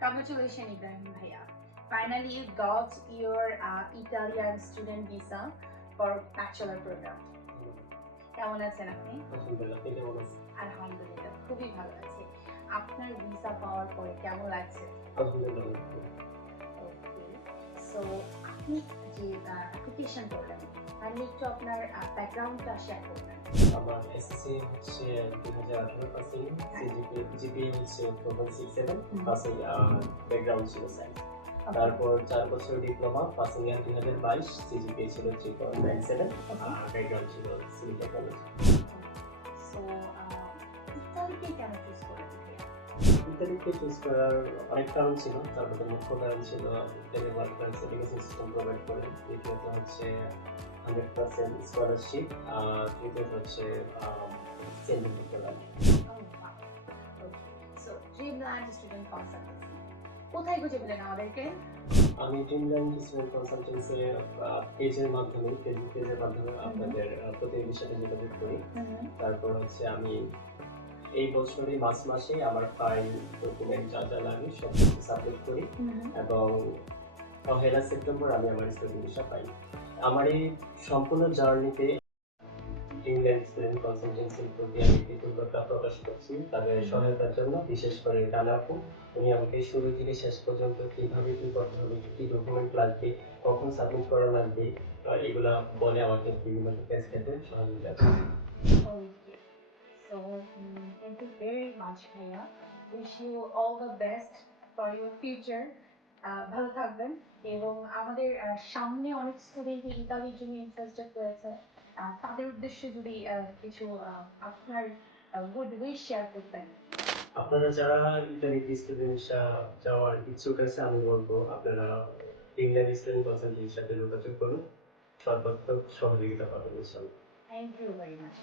Congratulations, Ibrahim Bhaiya. Finally, you got your Italian student visa for bachelor program. কেমন আছেন আপনি? আলহামদুলিল্লাহ, আপনি কেমন আছেন? আলহামদুলিল্লাহ, খুবই ভালো আছি। আপনার ভিসা পাওয়ার পরে কেমন লাগছে? আলহামদুলিল্লাহ। ওকে, সো আপনি যে অ্যাপ্লিকেশন করলেন, আমি একটু আপনার ব্যাকগ্রাউন্ডটা শেয়ার করবেন। আমার এসএসসি হচ্ছে 2018 পাসিং, জিপিএ হচ্ছে 4.67, পাসিং ব্যাকগ্রাউন্ড ছিল সায়েন্স। তারপর 4 বছর ডিপ্লোমা, পাসিং ইয়ার 2022, সিজিপিএ ছিল 3.97, ব্যাকগ্রাউন্ড ছিল সিভিল টেকনোলজি। সো ইতালিকে কেন চুজ করলেন? ইত্যাদিকে চুজ করার অনেক কারণ ছিল, তার মধ্যে মুখ্য কারণ ছিল ইত্যাদি world class education system provide করে, দ্বিতীয়ত হচ্ছে 100% স্কলারশিপ, তৃতীয়ত হচ্ছে sentiment programme. So Dreamland Student Consultancy কোথায় খুঁজে পেলেন আমাদেরকে? আমি ড্রিমল্যান্ড স্টুডেন্ট কনসালটেন্সির পেজের মাধ্যমে, ফেসবুক পেজের মাধ্যমে আপনাদের প্রতিনিধির সাথে যোগাযোগ করি। তারপর হচ্ছে আমি এই বছরই মার্চ মাসে আমার ফাইল ডকুমেন্ট যা যা লাগে সব কিছু সাবমিট করি এবং পহেলা সেপ্টেম্বর আমি আমার স্টুডেন্ট ভিসা পাই। আমার এই সম্পূর্ণ জার্নিতে ড্রিমল্যান্ড স্টুডেন্ট কনসালটেন্সির প্রতি আমি কৃতজ্ঞতা প্রকাশ করছি তাদের সহায়তার জন্য, বিশেষ করে রানা আপু। উনি আমাকে শুরু থেকে শেষ পর্যন্ত কিভাবে কি করতে হবে, কি ডকুমেন্ট লাগবে, কখন সাবমিট করা লাগবে, এগুলা বলে আমাকে বিভিন্ন কেস খেতে সহযোগিতা করছে। Okay. So, thank you very much, Maya. Wish you all the best for your future. ভালো থাকবেন এবং আমাদের সামনে অনেক স্টুডেন্ট ইতালির জন্য ইন্টারেস্টেড রয়েছে, তাদের উদ্দেশ্যে যদি কিছু আপনার গুড উইশ শেয়ার করতেন। আপনারা যারা ইতালিতে স্টুডেন্ট যাওয়ার ইচ্ছুক আছে, আমি বলবো আপনারা ইংল্যান্ড স্টুডেন্ট কনসালটেন্সির সাথে যোগাযোগ করুন, সর্বাত্মক সহযোগিতা পাবেন ইনশাআল্লাহ। Thank you very much.